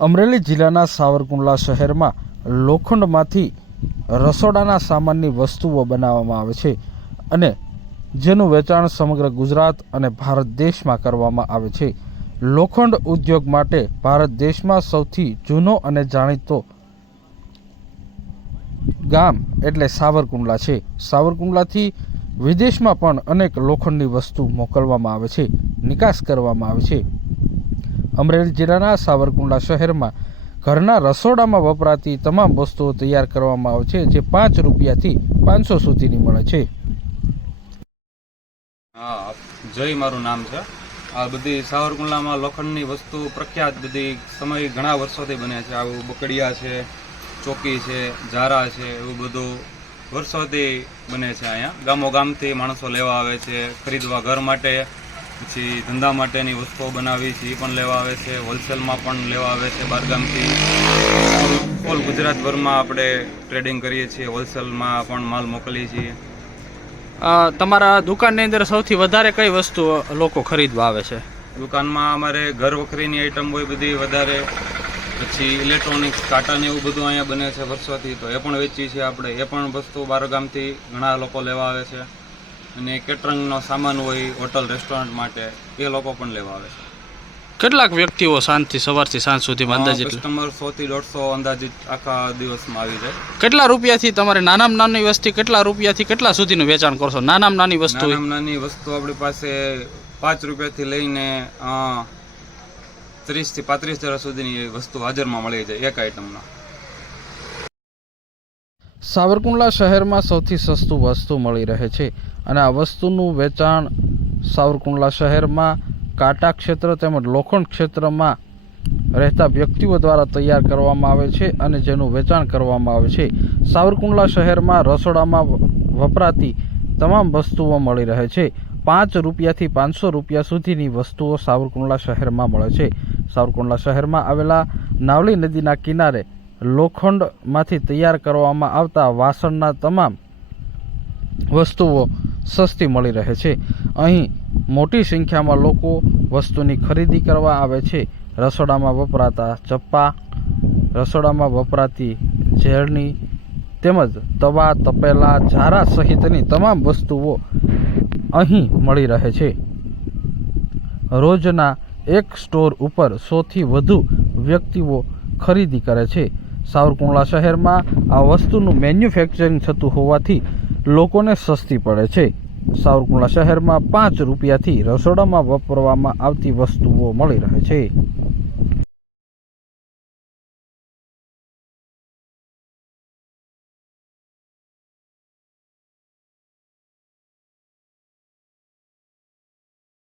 અમરેલી જિલ્લાના સાવરકુંડલા શહેરમાં લોખંડમાંથી રસોડાના સામાનની વસ્તુઓ બનાવવામાં આવે છે અને જેનું વેચાણ સમગ્ર ગુજરાત અને ભારત દેશમાં કરવામાં આવે છે। લોખંડ ઉદ્યોગ માટે ભારત દેશમાં સૌથી જૂનો અને જાણીતો ગામ એટલે સાવરકુંડલા છે। સાવરકુંડલાથી વિદેશમાં પણ અનેક લોખંડની વસ્તુ મોકલવામાં આવે છે, નિકાસ કરવામાં આવે છે। અમરેલી જિલ્લાના સાવરકુંડલા શહેરમાં ઘરના રસોડામાં વપરાતી તમામ વસ્તુઓ તૈયાર કરવામાં આવે છે, જે 5 રૂપિયાથી 500 સુધીની મળે છે। હા, જય મારું નામ છે। આ બધી સાવરકુંડલામાં લોખંડની વસ્તુ પ્રખ્યાત બધી સમય ઘણા વર્ષોથી બને છે। આવું બકડિયા છે, ચોકી છે, જારા છે, એવું બધું વર્ષોથી બને છે। અહીંયા ગામો ગામથી માણસો લેવા આવે છે, ખરીદવા ઘર માટે, પછી ધંધા માટેની વસ્તુઓ બનાવી છે એ પણ લેવા આવે છે, હોલસેલમાં પણ લેવા આવે છે બહારગામથી। ઓલ ગુજરાતભરમાં આપણે ટ્રેડિંગ કરીએ છીએ, હોલસેલમાં પણ માલ મોકલીએ છીએ। તમારા દુકાનની અંદર સૌથી વધારે કઈ વસ્તુ લોકો ખરીદવા આવે છે? દુકાનમાં અમારે ઘર વખરીની આઈટમ હોય બધી વધારે, પછી ઇલેક્ટ્રોનિક્સ કાંટા ને એવું બધું અહીંયા બને છે વર્ષોથી, તો એ પણ વેચીએ છીએ આપણે। એ પણ વસ્તુ બહારગામથી ઘણા લોકો લેવા આવે છે। અને કેટરિંગનો સામાન હોય હોટલ રેસ્ટોરન્ટ માટે, એ લોકો પણ લેવા આવે છે। કેટલાક વ્યક્તિઓ સાંજથી સવારથી સાંજ સુધીમાં અંદાજિત કસ્ટમર 100 થી 150 અંદાજિત આખા દિવસમાં આવી જાય। કેટલા રૂપિયાથી તમારે નાનામાં નાની વસ્તી કેટલા રૂપિયાથી કેટલા સુધીનું વેચાણ કરશો? નાનામાં નાની વસ્તુ નાની વસ્તુ આપણી પાસે 5 રૂપિયાથી લઈને 30 થી 35 હજાર સુધીની વસ્તુ હાજરમાં મળી જાય એક આઈટમમાં। સાવરકુંડલા શહેરમાં સૌથી સસ્તું વસ્તુ મળી રહે છે અને આ વસ્તુનું વેચાણ સાવરકુંડલા શહેરમાં કાંટા ક્ષેત્ર તેમજ લોખંડ ક્ષેત્રમાં રહેતા વ્યક્તિઓ દ્વારા તૈયાર કરવામાં આવે છે અને જેનું વેચાણ કરવામાં આવે છે। સાવરકુંડલા શહેરમાં રસોડામાં વપરાતી તમામ વસ્તુઓ મળી રહે છે। 5 રૂપિયાથી 500 રૂપિયા સુધીની વસ્તુઓ સાવરકુંડલા શહેરમાં મળે છે। સાવરકુંડલા શહેરમાં આવેલા નાવલી નદીના કિનારે લોખંડમાંથી તૈયાર કરવામાં આવતા વાસણના તમામ વસ્તુઓ સસ્તી મળી રહે છે। અહીં મોટી સંખ્યામાં લોકો વસ્તુની ખરીદી કરવા આવે છે। રસોડામાં વપરાતા ચપ્પા, રસોડામાં વપરાતી ઝેરણી તેમજ તવા, તપેલા, ઝારા સહિતની તમામ વસ્તુઓ અહીં મળી રહે છે। રોજના એક સ્ટોર ઉપર 100થી વધુ વ્યક્તિઓ ખરીદી કરે છે। સાવરકુંડલા શહેરમાં આ વસ્તુનું મેન્યુફેક્ચરિંગ થતું હોવાથી લોકોને સસ્તી પડે છે। સાવરકુંડલા શહેરમાં 5 રૂપિયાથી રસોડામાં વાપરવામાં આવતી વસ્તુઓ મળી રહે છે।